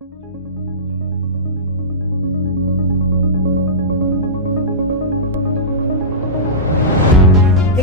Hey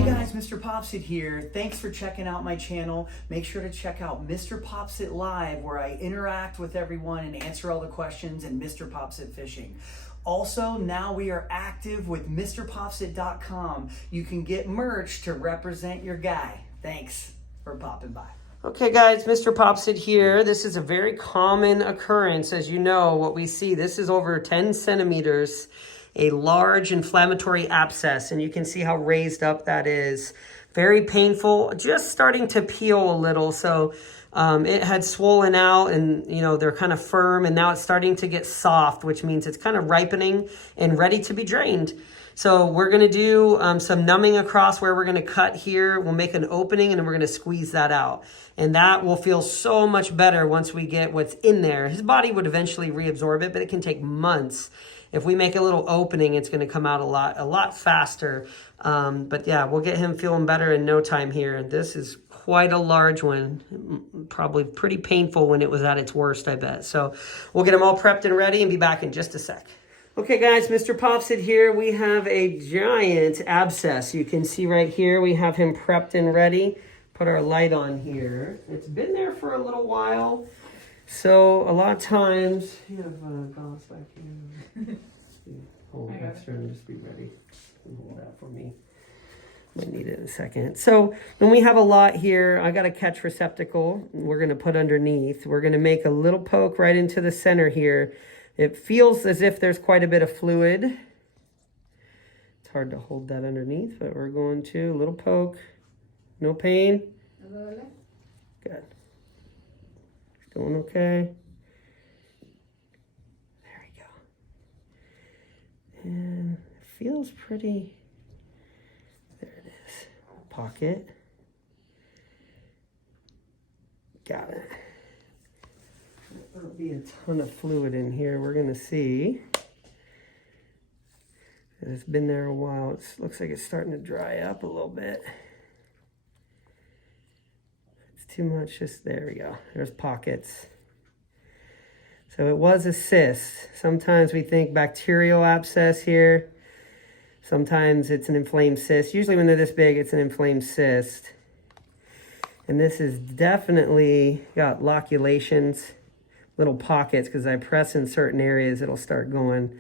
guys, MrPopZit here. Thanks for checking out my channel. Make sure to check out MrPopZit Live, where I interact with everyone and answer all the questions, and MrPopZit Fishing. Also, now we are active with MrPopZit.com. You can get merch to represent your guy. Thanks for popping by. Okay guys, MrPopZit here. This is a very common occurrence. As you know, what we see, this is over 10 centimeters, a large inflammatory abscess, and you can see how raised up that is. Very painful, just starting to peel a little. So it had swollen out, and they're kind of firm, and now it's starting to get soft, which means it's kind of ripening and ready to be drained. So we're gonna do some numbing across where we're gonna cut here. We'll make an opening and then we're gonna squeeze that out. And that will feel so much better once we get what's in there. His body would eventually reabsorb it, but it can take months. If we make a little opening, it's gonna come out a lot faster. But yeah, we'll get him feeling better in no time here. This is quite a large one, probably pretty painful when it was at its worst, I bet. So we'll get him all prepped and ready and be back in just a sec. Okay guys, MrPopZit here. We have a giant abscess. You can see right here, we have him prepped and ready. Put our light on here. It's been there for a little while. So a lot of times, you have gauze back here. Hold extra and just be ready. Hold that for me. Might need it in a second. So when we have a lot here, I got a catch receptacle we're gonna put underneath. We're gonna make a little poke right into the center here. It feels as if there's quite a bit of fluid. It's hard to hold that underneath, but we're going to, a little poke. No pain? Good. It's going okay. There we go. And it feels pretty, there it is. Pocket. Got it. There'll be a ton of fluid in here. We're gonna see. It's been there a while. It looks like it's starting to dry up a little bit. If it's too much, just there we go. There's pockets. So it was a cyst. Sometimes we think bacterial abscess here. Sometimes it's an inflamed cyst. Usually when they're this big, it's an inflamed cyst. And this is definitely got loculations. Little pockets, because I press in certain areas, it'll start going.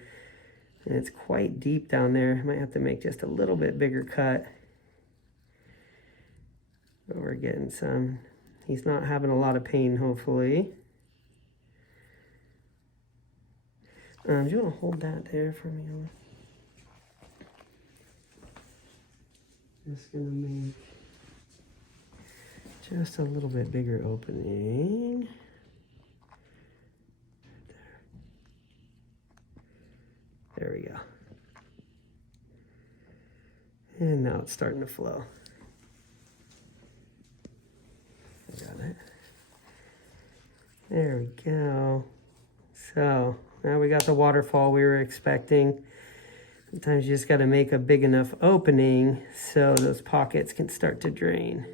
And it's quite deep down there. Might have to make just a little bit bigger cut. But we're getting some. He's not having a lot of pain, hopefully. Do you want to hold that there for me? Just gonna make just a little bit bigger opening. There we go. And now it's starting to flow. Got it. There we go. So now we got the waterfall we were expecting. Sometimes you just got to make a big enough opening so those pockets can start to drain.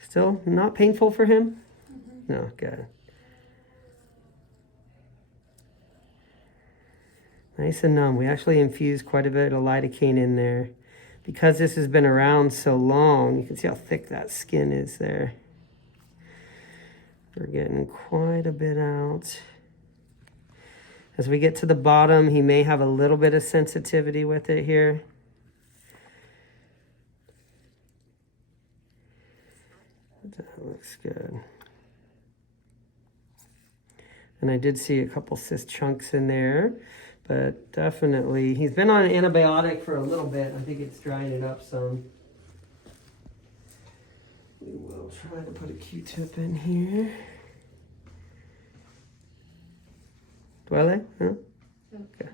Still not painful for him? Mm-hmm. No, good. Nice and numb. We actually infused quite a bit of lidocaine in there. Because this has been around so long, you can see how thick that skin is there. We're getting quite a bit out. As we get to the bottom, he may have a little bit of sensitivity with it here. That looks good. And I did see a couple cyst chunks in there, but definitely, he's been on an antibiotic for a little bit. I think it's drying it up some. We will try to put a Q-tip in here. Duele? Huh? Okay.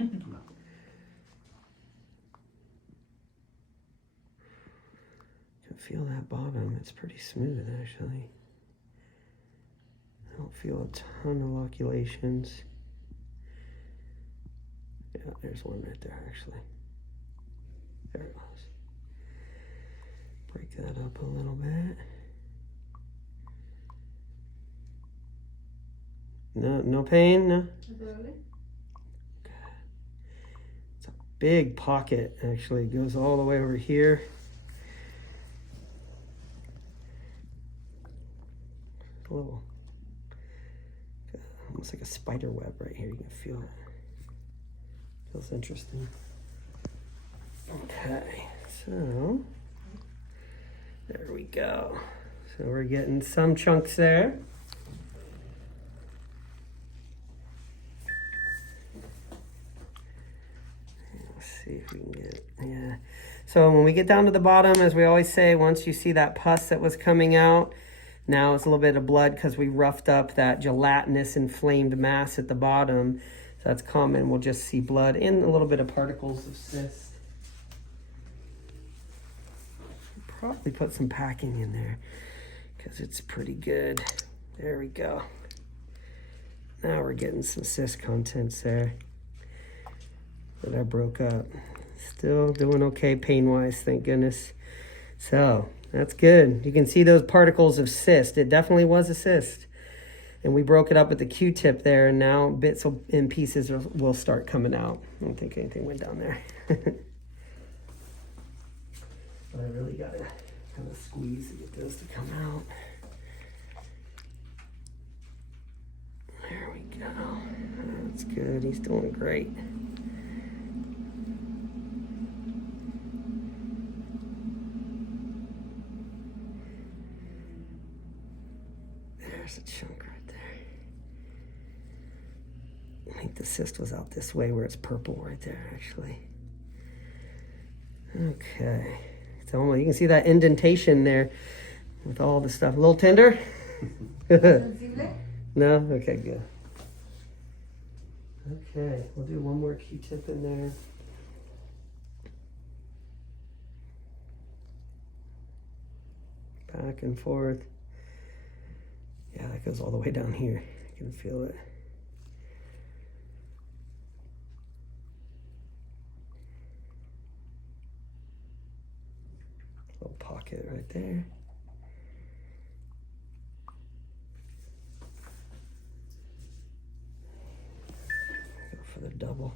Can feel that bottom. It's pretty smooth, actually. I don't feel a ton of loculations. Yeah, there's one right there, actually. There it was. Break that up a little bit. No pain, no? Okay. It's a big pocket, actually. It goes all the way over here. A little, almost like a spider web right here. You can feel it. Feels interesting. Okay, so there we go. So we're getting some chunks there. Let's see if we can get, yeah. So when we get down to the bottom, as we always say, once you see that pus that was coming out, now it's a little bit of blood because we roughed up that gelatinous inflamed mass at the bottom. So that's common. We'll just see blood and a little bit of particles of cyst. Probably put some packing in there because it's pretty good. There we go. Now we're getting some cyst contents there that I broke up. Still doing okay pain-wise, thank goodness. So that's good. You can see those particles of cyst. It definitely was a cyst. And we broke it up with the Q-tip there, and now bits and pieces will start coming out. I don't think anything went down there. But I really gotta kind of squeeze to get those to come out. There we go. That's good. He's doing great. There's a chunk right there. I think the cyst was out this way where it's purple right there, actually. Okay. So you can see that indentation there with all the stuff. A little tender? No? Okay, good. Okay, we'll do one more Q-tip in there. Back and forth. Yeah, that goes all the way down here. I can feel it. Little pocket right there. Go for the double.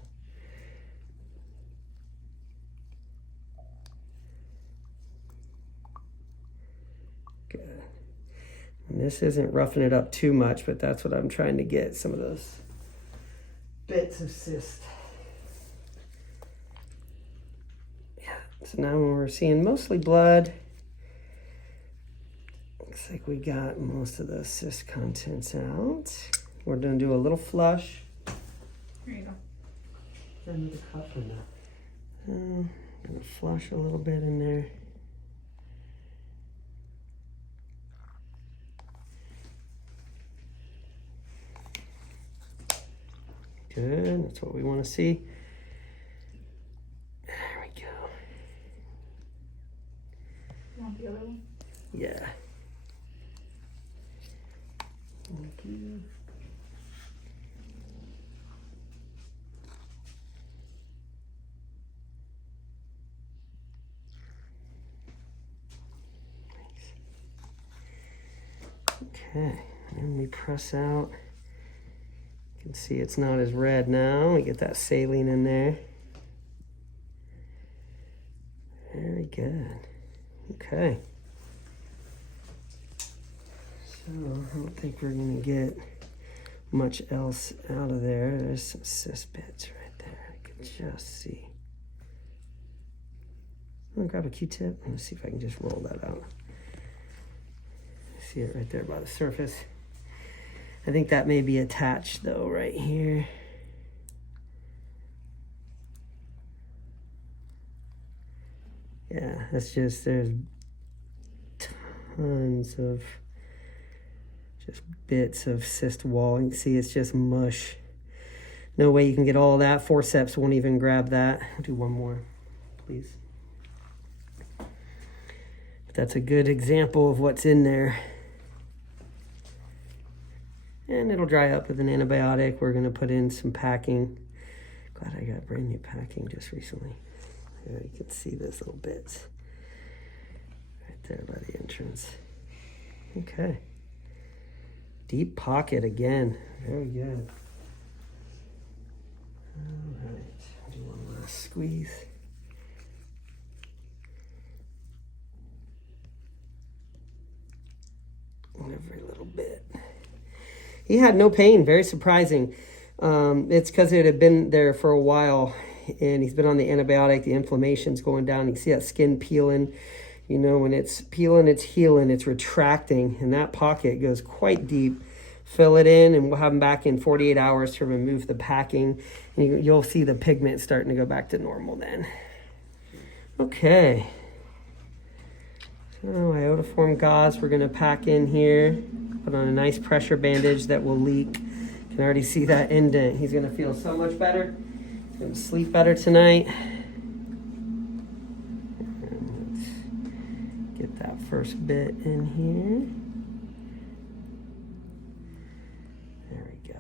Good. And this isn't roughing it up too much, but that's what I'm trying to get, some of those bits of cyst. Yeah, so now when we're seeing mostly blood, looks like we got most of the cyst contents out. We're gonna do a little flush. Here you go. Another cup or no? I'm gonna flush a little bit in there. Good, that's what we want to see. There we go. You want the other one? Yeah. Thank you. Okay, and we press out. You can see it's not as red now. We get that saline in there. Very good. Okay. So I don't think we're gonna get much else out of there. There's some cyst bits right there. I can just see. I'm gonna grab a Q-tip. Let's see if I can just roll that out. See it right there by the surface. I think that may be attached though, right here. that's just, there's tons of just bits of cyst wall. You can see it's just mush. No way you can get all that. Forceps won't even grab that. I'll do one more, please. But that's a good example of what's in there. And it'll dry up with an antibiotic. We're gonna put in some packing. Glad I got brand new packing just recently. There, you can see this little bits right there by the entrance. Okay. Deep pocket again. Very good. All right. Do one last squeeze. Every little bit. He had no pain. Very surprising. It's because it had been there for a while, and he's been on the antibiotic. The inflammation's going down. You see that skin peeling. You know, when it's peeling, it's healing. It's retracting, and that pocket goes quite deep. Fill it in, and we'll have him back in 48 hours to remove the packing. And you'll see the pigment starting to go back to normal then. Okay. So iodoform gauze we're going to pack in here. Put on a nice pressure bandage that will leak. You can already see that indent. He's going to feel so much better. He's going to sleep better tonight. And let's get that first bit in here. There we go.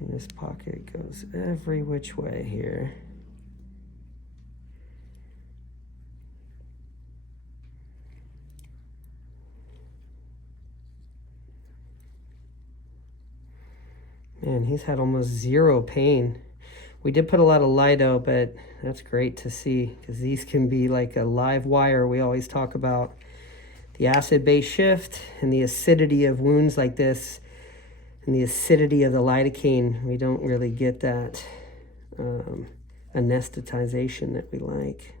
And this pocket goes every which way here. Man, he's had almost zero pain. We did put a lot of Lido, but that's great to see because these can be like a live wire. We always talk about the acid-base shift and the acidity of wounds like this and the acidity of the lidocaine. We don't really get that anesthetization that we like.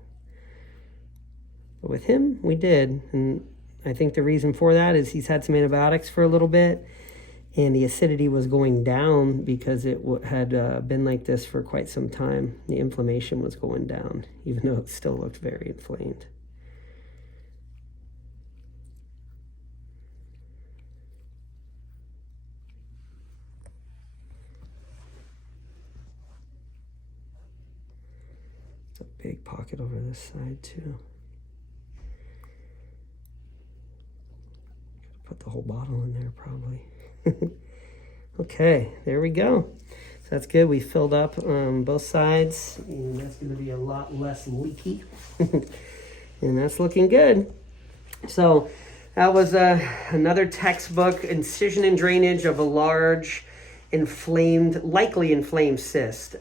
But with him, we did. And I think the reason for that is he's had some antibiotics for a little bit, and the acidity was going down because it had been like this for quite some time. The inflammation was going down, even though it still looked very inflamed. It's a big pocket over this side too. Put the whole bottle in there probably. Okay, there we go. So that's good. We filled up both sides, and that's going to be a lot less leaky. And that's looking good. So that was another textbook incision and drainage of a large likely inflamed cyst.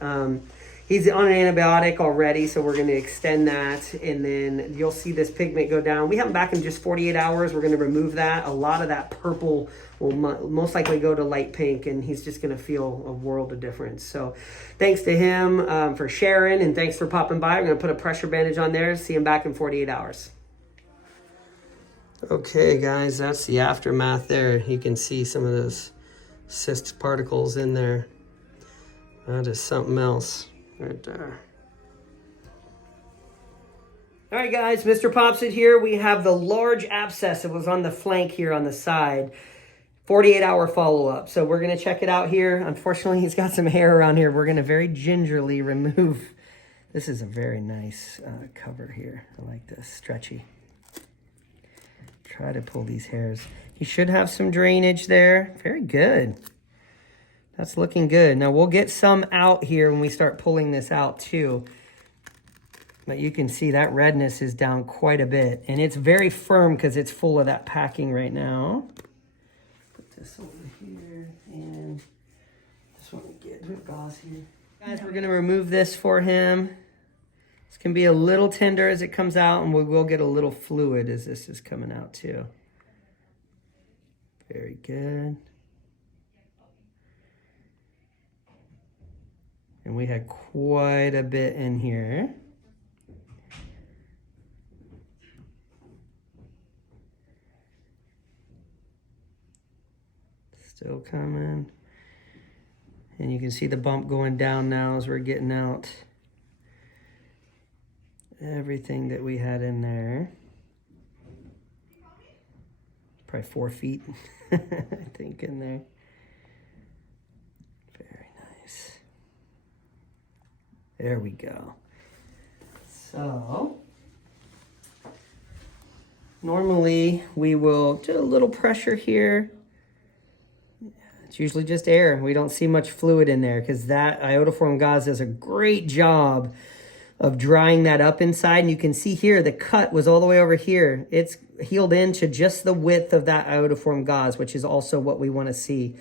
He's on an antibiotic already, so we're going to extend that, and then you'll see this pigment go down. We have him back in just 48 hours. We're going to remove that. A lot of that purple will most likely go to light pink, and he's just going to feel a world of difference. So thanks to him for sharing, and thanks for popping by. I'm going to put a pressure bandage on there. See him back in 48 hours. Okay, guys, that's the aftermath there. You can see some of those cyst particles in there. That is something else. Right there. All right, guys, MrPopZit here. We have the large abscess that was on the flank here on the side. 48-hour follow-up. So we're going to check it out here. Unfortunately, he's got some hair around here. We're going to very gingerly remove. This is a very nice cover here. I like this, stretchy. Try to pull these hairs. He should have some drainage there. Very good. That's looking good. Now we'll get some out here when we start pulling this out too. But you can see that redness is down quite a bit. And it's very firm because it's full of that packing right now. Put this over here and just want to get rid gauze here. Guys, we're going to remove this for him. This can be a little tender as it comes out, and we will get a little fluid as this is coming out too. Very good. And we had quite a bit in here. Still coming. And you can see the bump going down now as we're getting out everything that we had in there. Probably 4 feet, I think, in there. Very nice. There we go. So, normally we will do a little pressure here. It's usually just air. We don't see much fluid in there because that iodoform gauze does a great job of drying that up inside. And you can see here, the cut was all the way over here. It's healed into just the width of that iodoform gauze, which is also what we want to see.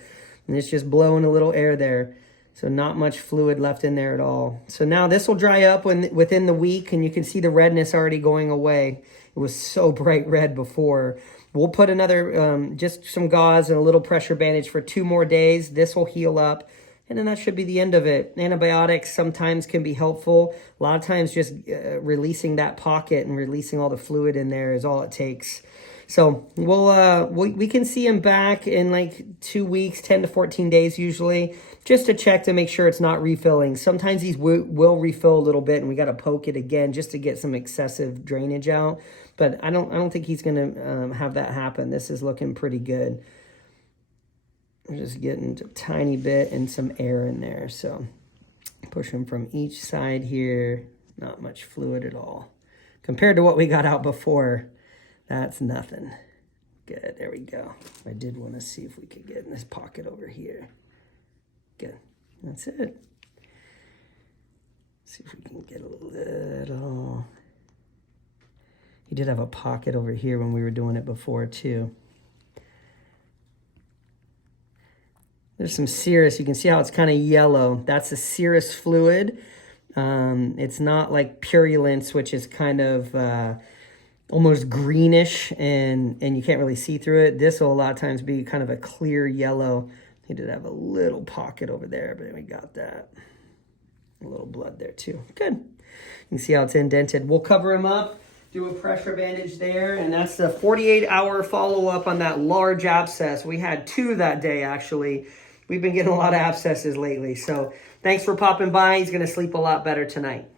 And it's just blowing a little air there. So not much fluid left in there at all. So now this will dry up within the week, and you can see the redness already going away. It was so bright red before. We'll put another, just some gauze and a little pressure bandage for 2 more days. This will heal up. And then that should be the end of it. Antibiotics sometimes can be helpful. A lot of times just releasing that pocket and releasing all the fluid in there is all it takes. So we can see him back in like 2 weeks, 10 to 14 days usually, just to check to make sure it's not refilling. Sometimes these will refill a little bit and we got to poke it again just to get some excessive drainage out. But I don't think he's going to have that happen. This is looking pretty good. I'm just getting a tiny bit and some air in there. So push him from each side here. Not much fluid at all. Compared to what we got out before, that's nothing. Good, there we go. I did want to see if we could get in this pocket over here. Good, that's it. See if we can get a little... He did have a pocket over here when we were doing it before too. There's some serous, you can see how it's kind of yellow. That's a serous fluid. It's not like purulence, which is kind of almost greenish and you can't really see through it. This will a lot of times be kind of a clear yellow. He did have a little pocket over there, but we got that. A little blood there too. Good. You can see how it's indented. We'll cover him up, do a pressure bandage there, and that's the 48-hour follow-up on that large abscess. We had 2 that day, actually. We've been getting a lot of abscesses lately. So thanks for popping by. He's going to sleep a lot better tonight.